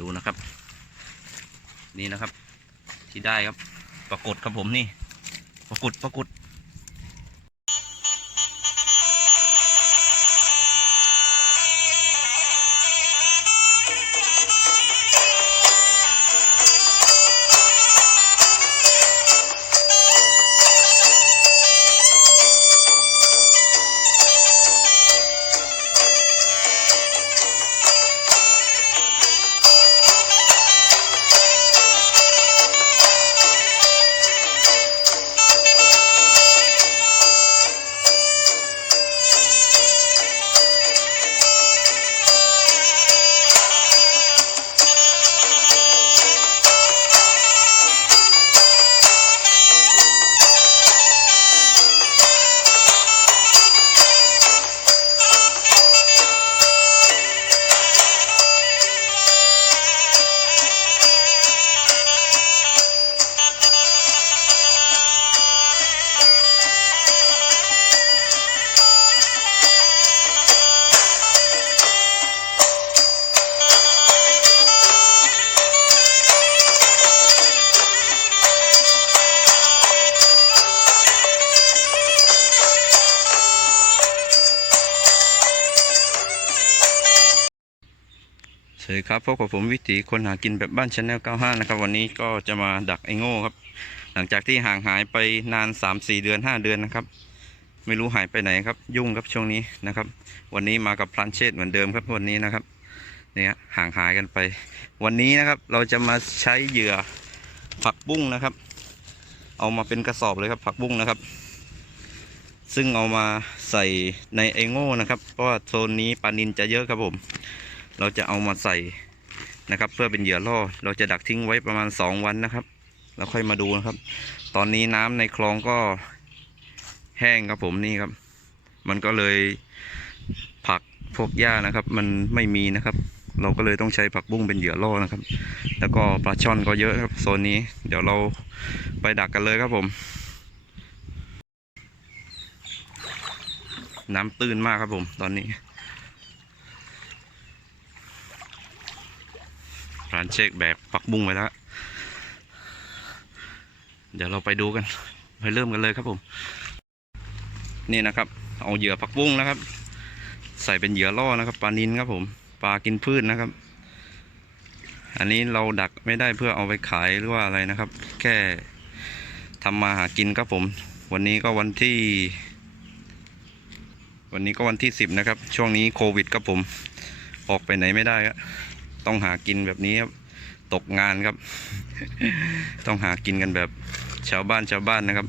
ดูนะครับ นี่นะครับ ที่ได้ครับปรากฏครับผมนี่ปรากฏปรากฏ สวัสดีครับพบกับผมวิถีคนหากินแบบบ้านชาแนล95 นะครับ วันนี้ก็จะมาดักไอ้โง่ครับ หลังจากที่ห่างหายไปนาน 3-4 เดือน 5 เดือนนะครับ ไม่รู้หายไปไหนครับ ยุ่งครับช่วงนี้นะครับ วันนี้มากับพลันเชตเหมือนเดิมครับวันนี้นะครับเนี่ยห่างหายกันไป วันนี้นะครับเราจะมาใช้เหยื่อผักบุ้งนะครับ เอามาเป็นกระสอบเลยครับผักบุ้งนะครับ ซึ่งเอามาใส่ในไอโง่นะครับ เพราะว่าโซนนี้ปลานินจะเยอะครับผม เราจะเอามาใส่นะครับ เพื่อเป็นเหยื่อล่อ เราจะดักทิ้งไว้ประมาณ 2 วันนะครับ แล้วค่อยมาดูนะครับ ตอนนี้น้ำในคลองก็แห้งครับผมนี่ครับ มันก็เลยผักพวกหญ้านะครับ มันไม่มีนะครับ เราก็เลยต้องใช้ผักบุ้งเป็นเหยื่อล่อนะครับ แล้วก็ปลาช่อนก็เยอะครับโซนนี้ เดี๋ยวเราไปดักกันเลยครับผม น้ำตื้นมากครับผมตอนนี้ ร้านเช็คแบบปักบุ้งไว้แล้ว เดี๋ยวเราไปดูกัน ไปเริ่มกันเลยครับผม นี่นะครับ เอาเหยื่อปักบุ้งนะครับ ใส่เป็นเหยื่อล่อนะครับปลานินครับผมปลากินพืชนะครับ อันนี้เราดักไม่ได้เพื่อเอาไปขายหรือว่าอะไรนะครับ แค่ทำมาหากินครับผม วันนี้ก็วันที่ วันนี้ก็วันที่สิบนะครับ ช่วงนี้โควิดครับผม ออกไปไหนไม่ได้ครับ ต้องหากินแบบนี้ครับ ตกงานครับ ต้องหากินกันแบบชาวบ้านชาวบ้านนะครับ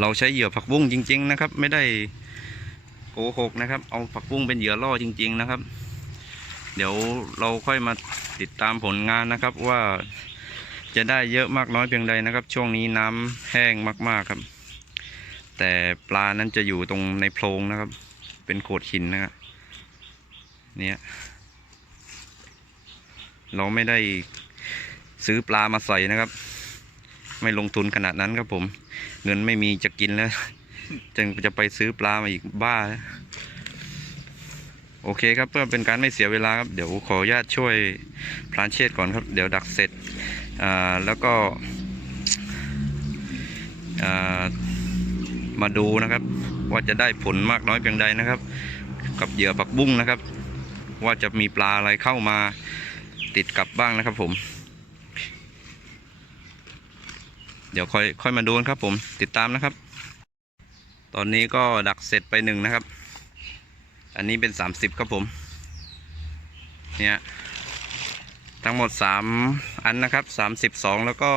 เราใช้เหยื่อผักบุ้งจริง ๆ นะครับ ไม่ได้โกหกนะครับ เอาผักบุ้งเป็นเหยื่อล่อจริง ๆ นะครับ เดี๋ยวเราค่อยมาติดตามผลงานนะครับว่าจะได้เยอะมากน้อยเพียงใดนะครับ ช่วงนี้น้ำแห้งมาก ๆ ครับ แต่ปลานั้นจะอยู่ตรงในโพรงนะครับ เป็นโขดหินนะครับเนี่ยเราไม่ได้ซื้อปลามาใส่นะครับ ไม่ลงทุนขนาดนั้นครับผม เงินไม่มีจะกินแล้วจึงจะไปซื้อปลามาอีกบ้าแล้วโอเคครับเพื่อเป็นการไม่เสียเวลาครับ เดี๋ยวขออนุญาตช่วยพรานเชษก่อนครับ เดี๋ยวดักเสร็จอ่าแล้วก็อ่ามาดูนะครับ ว่าจะได้ผลมากน้อยเพียงใดนะครับ กับเหยื่อปักบุ้งนะครับ ว่าจะมีปลาอะไรเข้ามาติดกลับบ้างนะครับผม เดี๋ยวค่อยค่อยมาดูกันครับผมติดตามนะครับ ตอนนี้ก็ดักเสร็จไปหนึ่งนะครับ อันนี้เป็นสามสิบครับผม เนี่ยทั้งหมดสามอันนะครับสามสิบสองแล้วก็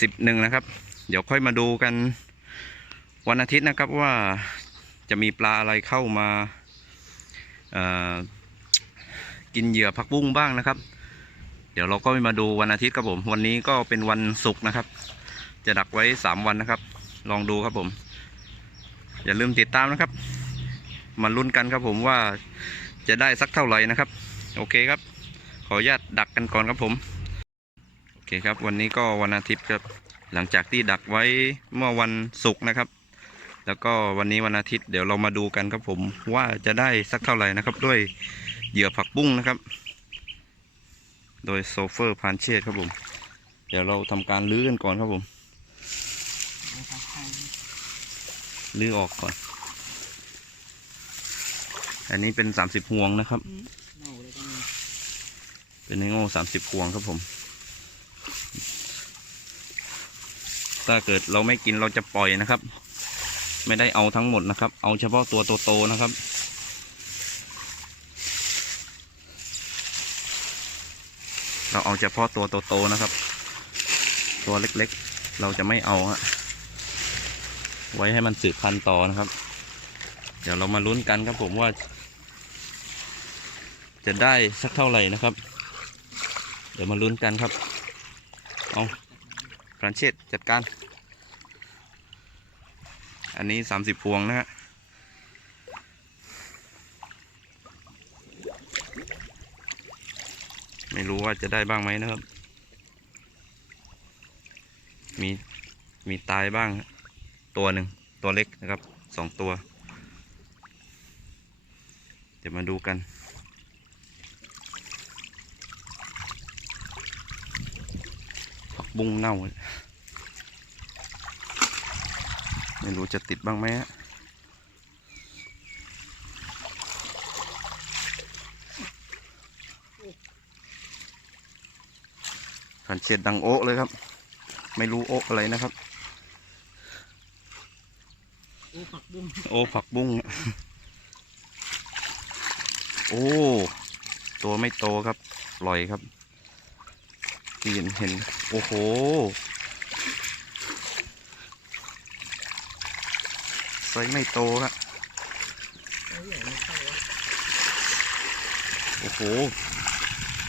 สิบหนึ่งนะครับ เดี๋ยวค่อยมาดูกัน วันอาทิตย์นะครับว่าจะมีปลาอะไรเข้ามาเอ่อกินเหยื่อผักบุ้งบ้างนะครับ เดี๋ยวเราก็มาดูวันอาทิตย์ครับผม วันนี้ก็เป็นวันศุกร์นะครับ จะดักไว้สามวันนะครับ ลองดูครับผม อย่าลืมติดตามนะครับ มาลุ้นกันครับผมว่าจะได้สักเท่าไหร่นะครับ โอเคครับ ขออนุญาตดักกันก่อนครับผม โอเคครับ วันนี้ก็วันอาทิตย์ครับ หลังจากที่ดักไว้เมื่อวันศุกร์นะครับ แล้วก็วันนี้วันอาทิตย์เดี๋ยวเรามาดูกันครับผมว่าจะได้สักเท่าไหร่นะครับ ด้วยเหยื่อผักบุ้งนะครับ โดยโซเฟอร์พานเชษครับผม เดี๋ยวเราทำการลื้อกันก่อนครับผมลื้อออกก่อน อันนี้เป็นสามสิบห่วงนะครับเน่าเลยตรงนี้เป็นไอโง่สามสิบพวงครับผม ถ้าเกิดเราไม่กินเราจะปล่อยนะครับ ไม่ได้เอาทั้งหมดนะครับ เอาเฉพาะตัวโตๆนะครับ เราเอาเฉพาะตัวโตๆนะครับ ตัวเล็กๆ เราจะไม่เอาฮะไว้ให้มันสืบพันธุ์ต่อนะครับ เดี๋ยวเรามาลุ้นกันครับผมว่า จะได้สักเท่าไหร่นะครับ เดี๋ยวมาลุ้นกันครับ เอาฟรานเชตจัดการ อันนี้สามสิบพวงนะฮะไม่รู้ว่าจะได้บ้างไหมนะครับ มีมีตายบ้าง ตัวหนึ่งตัวเล็กนะครับสองตัว เดี๋ยวมาดูกันผักบุ้งเน่า ไม่รู้จะติดบ้างไหมฮะขันเฉียดดังโอะเลยครับ ไม่รู้โอะอะไรนะครับ โอ้ผักบุ้งโอ้ผักบุ้ง โอ้ ตัวไม่โตครับปล่อยครับที่เห็นเห็น โอ้โห ไซ ส์ไม่โตครับเอ้ยใหญ่ไม่เข้าวะโอ้โห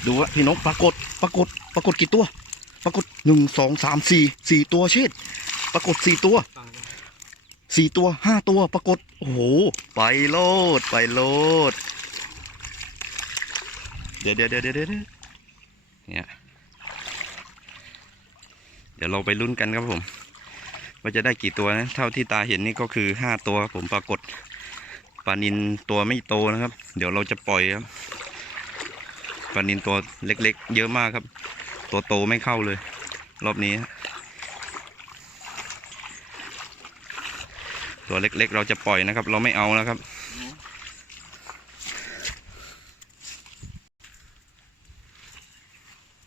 ดูวะพี่นกปรากฏปรากฏปรากฏกี่ตัว ปรากฏหนึ่งสองสามสี่สี่ตัวเช่ดปรากฏสี่ตัวฟังกันสี่ตัวห้าตัวปรากฏโอ้โห ไปโลดไปโลด เดี๋ยวเดี๋ยวเดี๋ยวเดี๋ยวเดี๋ยวเนี่ยเดี๋ยวเราไปลุ้นกันครับผม ว่าจะได้กี่ตัวนะ เท่าที่ตาเห็นนี่ก็คือห้าตัวผมปรากฏปลานินตัวไม่โตนะครับ เดี๋ยวเราจะปล่อยครับปลานินตัวเล็กๆ เยอะมากครับ ตัวโตไม่เข้าเลย รอบนี้ ตัวเล็กๆ เราจะปล่อยนะครับ เราไม่เอานะครับ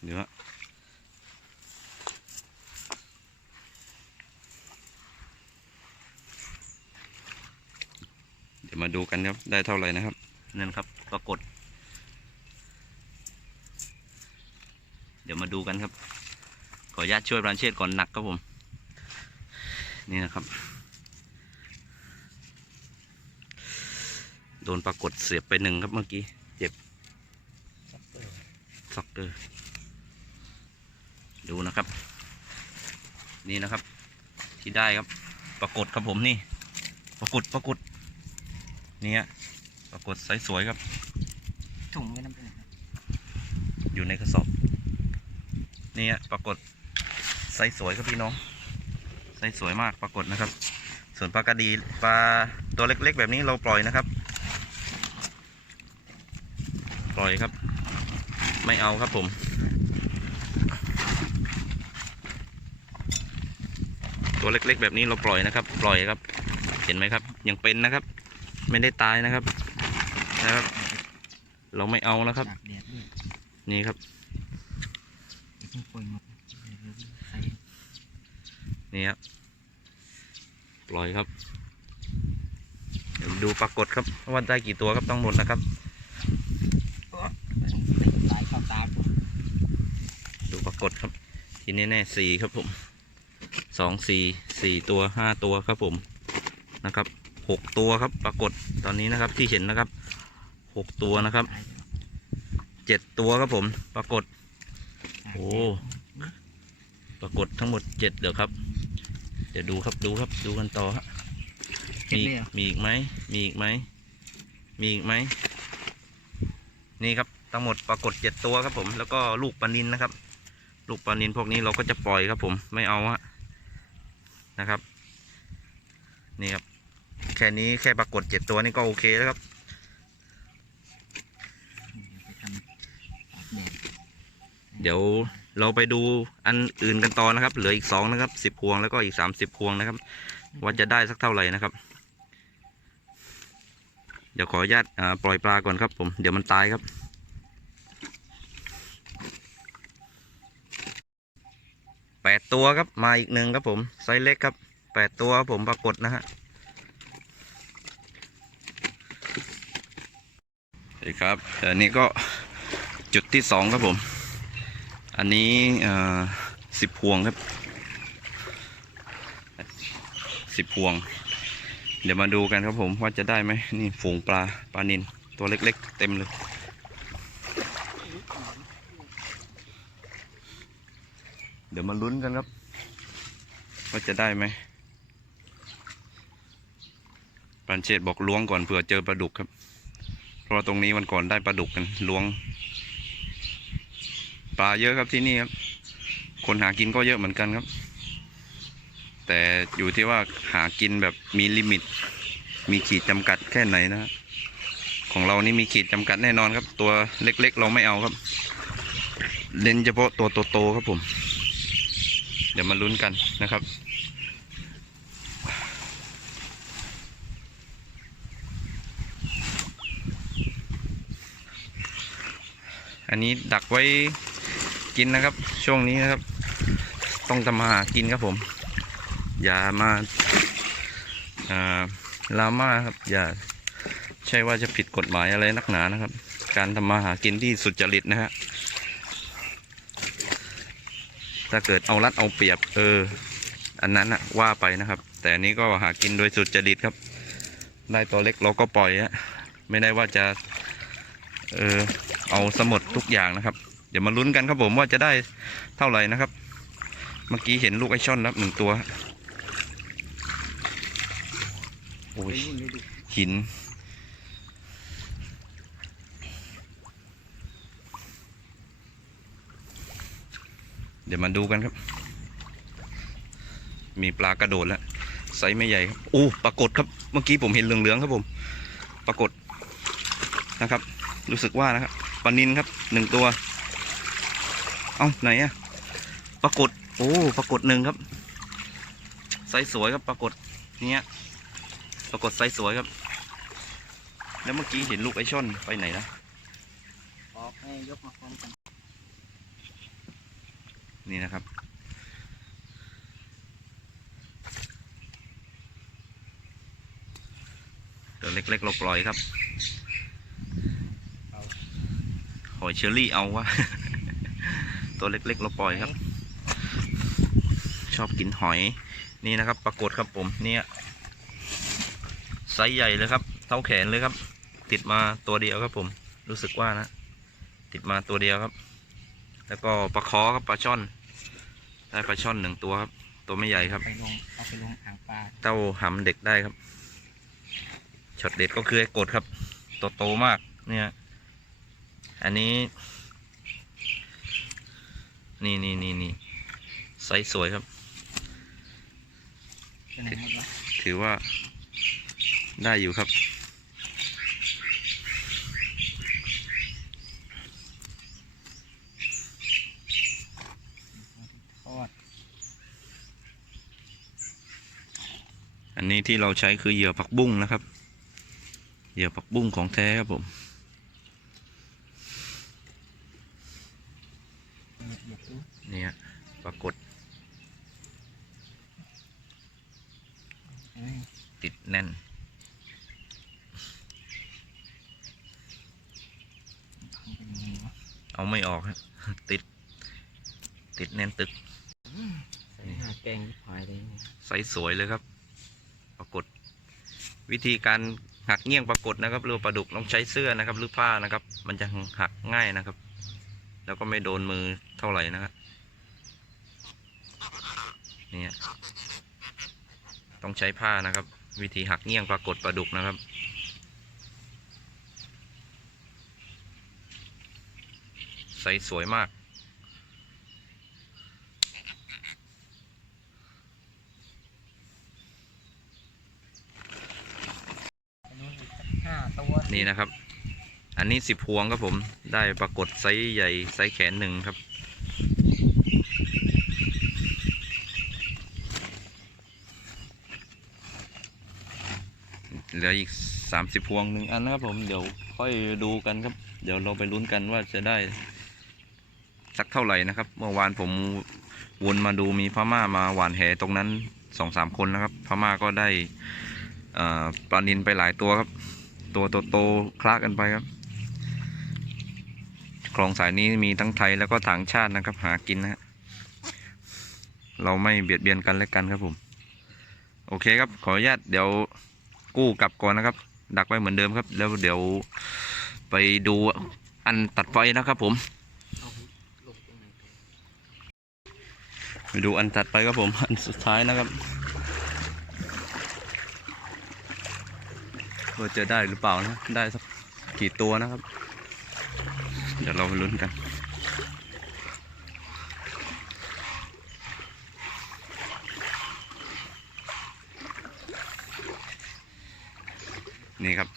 เดี๋ยวเดี๋ยว มาดูกันครับ ได้เท่าไหร่นะครับนั่นครับ ปรากฏ เดี๋ยวมาดูกันครับ ขออนุญาตช่วยบรันเชษก่อนหนักครับผม นี่นะครับ โดนปรากฏเสียบไปหนึ่งครับเมื่อกี้ เจ็บสับเปิดซ็อกเกอร์ ดูนะครับ นี่นะครับ ที่ได้ครับ ปรากฏครับผมนี่ ปรากฏปรากฏ นี่ฮะปรากฏไซส์สวยครับ ถุงกันน้ำเป็นไงครับอยู่ในกระสอบนี่ฮะปรากฏไซส์สวยครับพี่น้องไซส์สวยมากปรากฏนะครับ ส่วนปลากระดีปลาตัวเล็กๆ แบบนี้เราปล่อยนะครับ ปล่อยครับ ไม่เอาครับผมตัวเล็กๆ แบบนี้เราปล่อยนะครับ ปล่อยครับ เห็นไหมครับ ยังเป็นนะครับ ไม่ได้ตายนะครับนะครับ เราไม่เอานะครับตากแดดด้วยนี่ครับเดี๋ยวเพิ่งปล่อยหมดเดี๋ยวเดี๋ยวใส่นี่ครับ ปล่อยครับ เดี๋ยวดูปรากฏครับว่าได้กี่ตัวครับต้องหมดนะครับตายเข้าตาผมดูปรากฏครับ ทีนี้แน่ๆสี่ครับผมสองสี่สี่ตัวห้าตัวครับผมนะครับ หกตัวครับ ปรากฏตอนนี้นะครับที่เห็นนะครับหกตัวนะครับตายแล้วเจ็ดตัวครับผม ปรากฏตากแดดโอ้ปรากฏทั้งหมดเจ็ดเดี๋ยวครับ เดี๋ยวดูครับดูครับดูกันต่อฮะเจ็บมีเลยเหรอมีอีกไหมมีอีกไหมมีอีกไหมนี่ครับทั้งหมดปรากฏเจ็ดตัวครับผม แล้วก็ลูกปลานินนะครับ ลูกปลานินพวกนี้เราก็จะปล่อยครับผมไม่เอาฮะนะครับ นี่ครับ แค่นี้แค่ปรากฏเจ็ดตัวนี่ก็โอเคแล้วครับเดี๋ยวเราไปดูอันอื่นกันต่อนะครับ เหลืออีกสองนะครับสิบพวงแล้วก็อีกสามสิบพวงนะครับ ว่าจะได้สักเท่าไหร่นะครับ เดี๋ยวขออนุญาตปล่อยปลาก่อนครับผมเดี๋ยวมันตายครับ แปดตัวครับมาอีกหนึ่งครับผมไซส์เล็กครับแปดตัวผมปรากฏนะฮะ สวัสดีครับอันนี้ก็จุดที่สองครับผม อันนี้สิบพวงครับสิบพวง เดี๋ยวมาดูกันครับผมว่าจะได้ไหมนี่ฝูงปลาปลานินตัวเล็กๆ เต็มเลย เดี๋ยวมาลุ้นกันครับ ว่าจะได้ไหมปันเชษบอกล้วงก่อนเผื่อเจอปลาดุกครับ ราะตรงนี้วันก่อนได้ปลาดุกกันล้วง ปลาเยอะครับที่นี่ครับ คนหากินก็เยอะเหมือนกันครับ แต่อยู่ที่ว่าหากินแบบมีลิมิต มีขีดจำกัดแค่ไหนนะฮะของเรานี่มีขีดจำกัดแน่นอนครับ ตัวเล็ก ๆ เราไม่เอาครับ เล่นเฉพาะตัวโตๆครับผม เดี๋ยวมาลุ้นกันนะครับ อันนี้ดักไว้กินนะครับ ช่วงนี้นะครับ ต้องทำมาหากินครับผม อย่ามาลาม่าครับ อย่าใช่ว่าจะผิดกฎหมายอะไรนักหนานะครับ การทำมาหากินที่สุจริตนะฮะถ้าเกิดเอารัดเอาเปรียบเออ อันนั้นอะว่าไปนะครับ แต่อันนี้ก็หากินโดยสุจริตครับ ได้ตัวเล็กเราก็ปล่อยฮะไม่ได้ว่าจะ เออ เอาสมดทุกอย่างนะครับ เดี๋ยวมาลุ้นกันครับผมว่าจะได้เท่าไหร่นะครับ เมื่อกี้เห็นลูกไอช่อนแล้วหนึ่งตัวโอ้ยหิน เดี๋ยวมาดูกันครับ มีปลากระโดดแล้วไซส์ไม่ใหญ่ครับโอ้ปรากฏครับ เมื่อกี้ผมเห็นเหลืองๆครับผม ปรากฏนะครับ รู้สึกว่านะครับ ปลานินครับหนึ่งตัว เอ้าไหนอะปรากฏโอ้ปรากฏหนึ่งครับไซส์สวยครับปรากฏเนี้ยปรากฏไซส์สวยครับ แล้วเมื่อกี้เห็นลูกไอช่อนไปไหนนะออกให้ยกมาพร้อมกันนี่นะครับตัวเล็กๆเราปล่อยครับ หอยเชอรี่เอาวะ ตัวเล็กๆเราปล่อยครับ ชอบกินหอยนี่นะครับ ปรากฏครับผมเนี่ยไซส์ใหญ่เลยครับ เท่าแขนเลยครับ ติดมาตัวเดียวครับผม รู้สึกว่านะ ติดมาตัวเดียวครับ แล้วก็ปลาคอครับปลาช่อน ได้ปลาช่อนหนึ่งตัวครับ ตัวไม่ใหญ่ครับไปลงเอาไปลงอ่างปลาเต้าหำเด็กได้ครับช็อตเด็ดก็คือไอ้กดครับ ตัวโตมากเนี่ย อันนี้ นี่นี่นี่นี่ไซส์สวยครับเป็นไงหมดวะถือว่าได้อยู่ครับทอดอันนี้ที่เราใช้คือเหยื่อผักบุ้งนะครับ เหยื่อผักบุ้งของแท้ครับผม เหยียบดู เนี่ยปรากฏเอ้ยติดแน่นทำเป็นยังไงวะเอาไม่ออกฮะติด ติดแน่นตึกใส่หน้าแกงที่พายเลยเนี่ยไซส์สวยเลยครับ ปรากฏ วิธีการหักเงี้ยงปรากฏนะครับหรือว่าปลาดุกต้องใช้เสื้อนะครับ หรือผ้านะครับ มันจะหักง่ายนะครับ แล้วก็ไม่โดนมือเท่าไหร่นะครับเนี่ต้องใช้ผ้านะครับ วิธีหักเงี้ยงปรากฏปลาดุกนะครับไซส์สวยมาก นี่นะครับ อันนี้สิบพวงครับผมได้ปรากฏไซส์ใหญ่ไซส์แขนหนึ่งครับ ลืออีกสามสิบพวงหนึ่งอันนะครับผมเดี๋ยวค่อยดูกันครับ เดี๋ยวเราไปลุ้นกันว่าจะได้ สักเท่าไหร่นะครับ เมื่อวานผมวนมาดูมีพม่ามาหวานแหตรงนั้นสองสามคนนะครับ พม่าก็ได้ปลานินไปหลายตัวครับ ตัวโตๆคลากันไปครับคลองสายนี้มีทั้งไทยแล้วก็ต่างชาตินะครับ หากินนะฮะเราไม่เบียดเบียนกันและกันครับผม โอเคครับขออนุญาตเดี๋ยว กู้กลับก่อนนะครับ ดักไว้เหมือนเดิมครับ แล้วเดี๋ยวไปดูอันตัดไฟนะครับผมไหนตัวไปดูอันตัดไปครับผม อันสุดท้ายนะครับว่าจะได้หรือเปล่านะ ได้สักกี่ตัวนะครับ เดี๋ยวเราไปลุ้นกัน นี่ครับ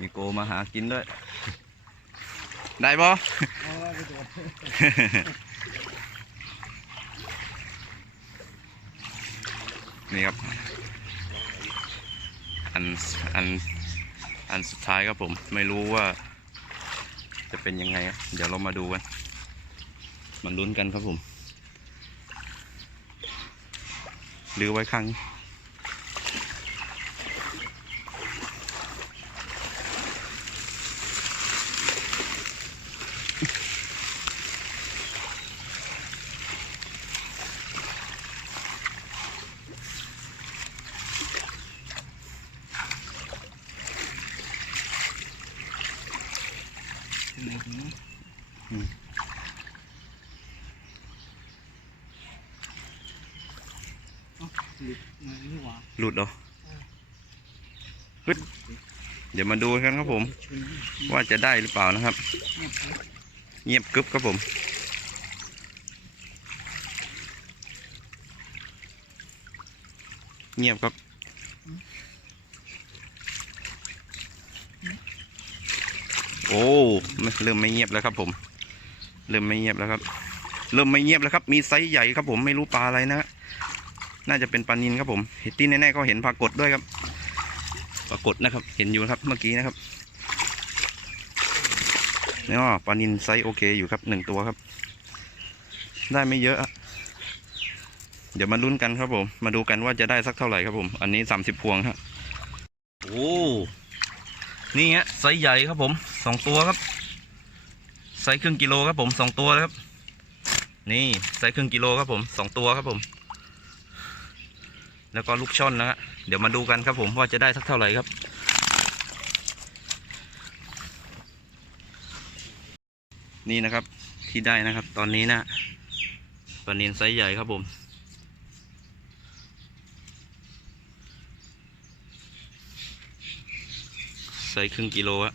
มีโกมาหากินด้วย ได้ปะอ๋อไปตัวนี่ครับ อัน อัน อันสุดท้ายครับผม ไม่รู้ว่า จะเป็นยังไงครับ เดี๋ยวเรามาดูกัน มันลุ้นกันครับผมลือไว้ข้างนี้ตรง หนตรงนี้อืมเอ้าหลุดมานี่หว่าหลุดเหรอฮึดเดี๋ยวมาดูกันครับผมชุนว่าจะได้หรือเปล่านะครับ เงียบเลยเงียบกึบครับผมเงียบครับ อ้เริ่มไม่เงียบแล้วครับผม เริ่มไม่เงียบแล้วครับ เริ่มไม่เงียบแล้วครับ มีไซส์ใหญ่ครับผมไม่รู้ปลาอะไรนะฮะน่าจะเป็นปลานินครับผมเห็นที่แน่ๆก็เห็นปรากฏด้วยครับ ปรากฏนะครับ เห็นอยู่ครับเมื่อกี้นะครับนี่ก็ปลานินไซส์โอเคอยู่ครับหนึ่งตัวครับ ได้ไม่เยอะอะเดี๋ยวมาลุ้นกันครับผม มาดูกันว่าจะได้สักเท่าไหร่ครับผม อันนี้สามสิบพวงครับโอ้นี่ฮะไซส์ใหญ่ครับผม สองตัวครับไซส์ครึ่งกิโลครับผมสองตัวครับ นี่ไซส์ครึ่งกิโลครับผมสองตัวครับผม แล้วก็ลูกช่อนนะฮะเดี๋ยวมาดูกันครับผมว่าจะได้สักเท่าไหร่ครับ นี่นะครับที่ได้นะครับ ตอนนี้นะปลานินไซส์ใหญ่ครับผมไซส์ครึ่งกิโลอะ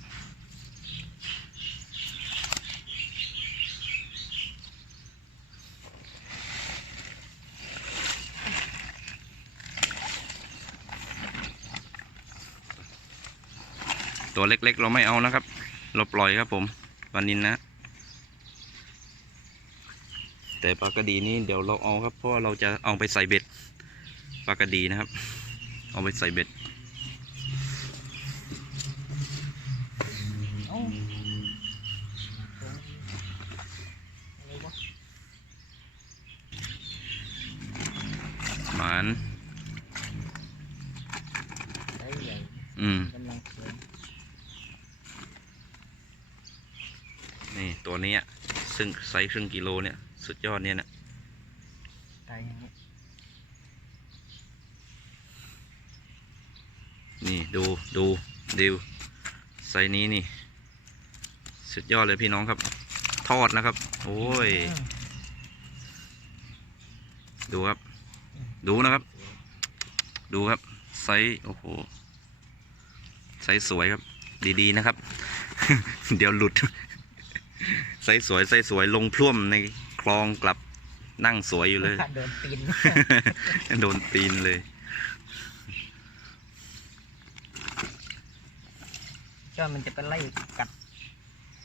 ตัวเล็กๆ เราไม่เอานะครับ เราปล่อยครับผมปลานินนะ แต่ปลากระดีนี่เดี๋ยวเราเอาครับ เพราะเราจะเอาไปใส่เบ็ดปลากระดีนะครับ เอาไปใส่เบ็ดหมาน ไซส์ใหญ่ อืม กำลังสวย นี่ตัวเนี้ย ซึ่งไซส์ครึ่งกิโลเนี่ย สุดยอดเนี่ยนะตายอย่างนี้นี่ดูดูดิวไซส์นี้นี่ สุดยอดเลยพี่น้องครับ ทอดนะครับ โอ้ย ดูครับ ดูนะครับ ดูครับ ไซส์โอ้โหไซส์สวยครับ ดีๆนะครับ เดี๋ยวหลุด ไซส์สวยไซส์สวยลงพร่วมในคลองกลับนั่งสวยอยู่เลยเดินปีน โดนตีนเลยจ้ามันจะไปไล่กัด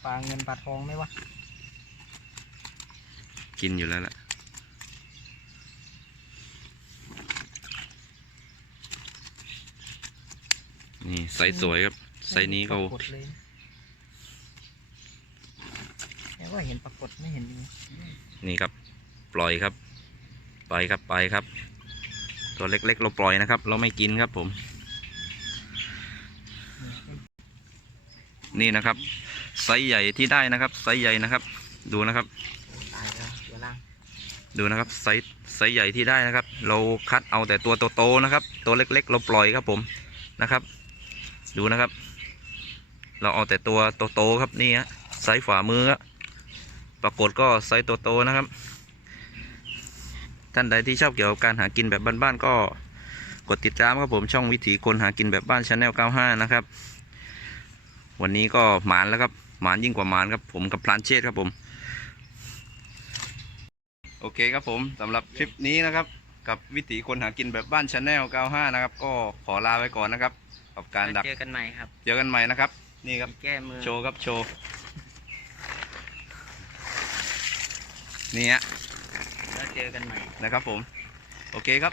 ปลาเงินปลาทองไหมวะ กินอยู่แล้วล่ะ นี่ไซส์สวยครับไซส์นี้ก็ปรากฏเลย แต่ว่าเห็นปรากฏไม่เห็นจริงนี่ครับ ปล่อยครับไปครับไปครับ ตัวเล็กๆ เราปล่อยนะครับ เราไม่กินครับผม นี่นะครับ ไซส์ใหญ่ที่ได้นะครับ ไซส์ใหญ่นะครับ ดูนะครับตายแล้วเดี๋ยวล่างดูนะครับ ไซส์ไซส์ใหญ่ที่ได้นะครับ เราคัดเอาแต่ตัวโตๆนะครับ ตัวเล็ก ๆ เราปล่อยครับผม นะครับ ดูนะครับ เราเอาแต่ตัวโตๆครับนี่ฮะไซส์ฝ่ามืออะ ปรากฏก็ไซส์โตๆนะครับ ท่านใดที่ชอบเกี่ยวกับการหากินแบบบ้านๆก็กดติดตามครับผมช่องวิถีคนหากินแบบบ้านชาแนล95 นะครับ วันนี้ก็หมานแล้วครับ หมานยิ่งกว่าหมานครับผมกับพลานเชษครับผม โอเคครับผมสำหรับคลิปนี้นะครับ กับวิถีคนหากินแบบบ้านชาแนล95 นะครับ ก็ขอลาไว้ก่อนนะครับ กับการดักเจอกันใหม่ครับ เจอกันใหม่นะครับ นี่ครับ แก้มือ โชว์ครับโชว์ นี่ฮะแล้วเจอกันใหม่นะครับผม โอเคครับ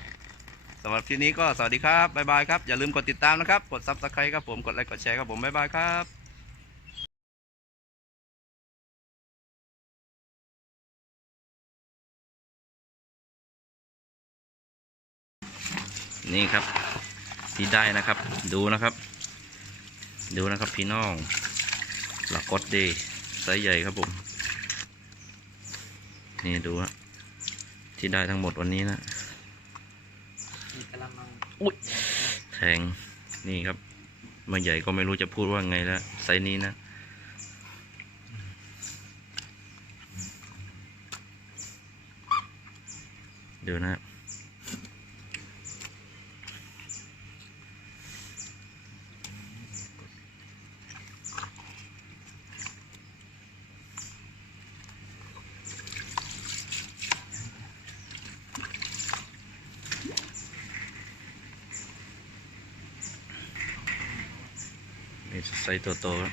สำหรับคลิปนี้ก็สวัสดีครับ บ๊ายบายครับ อย่าลืมกดติดตามนะครับ กดซับสไครต์ครับผม กดไลค์ กดแชร์ครับผม บ๊ายบายครับนี่ครับที่ได้นะครับดูนะครับ ดูนะครับพี่น้องหลักกดดีไซส์ใหญ่ครับผม นี่ดูฮะที่ได้ทั้งหมดวันนี้นะมีกระมังแทงนี่ครับมาใหญ่ก็ไม่รู้จะพูดว่าไงแล้วไซส์นี้นะดูนะนี่ไ kay Totoro.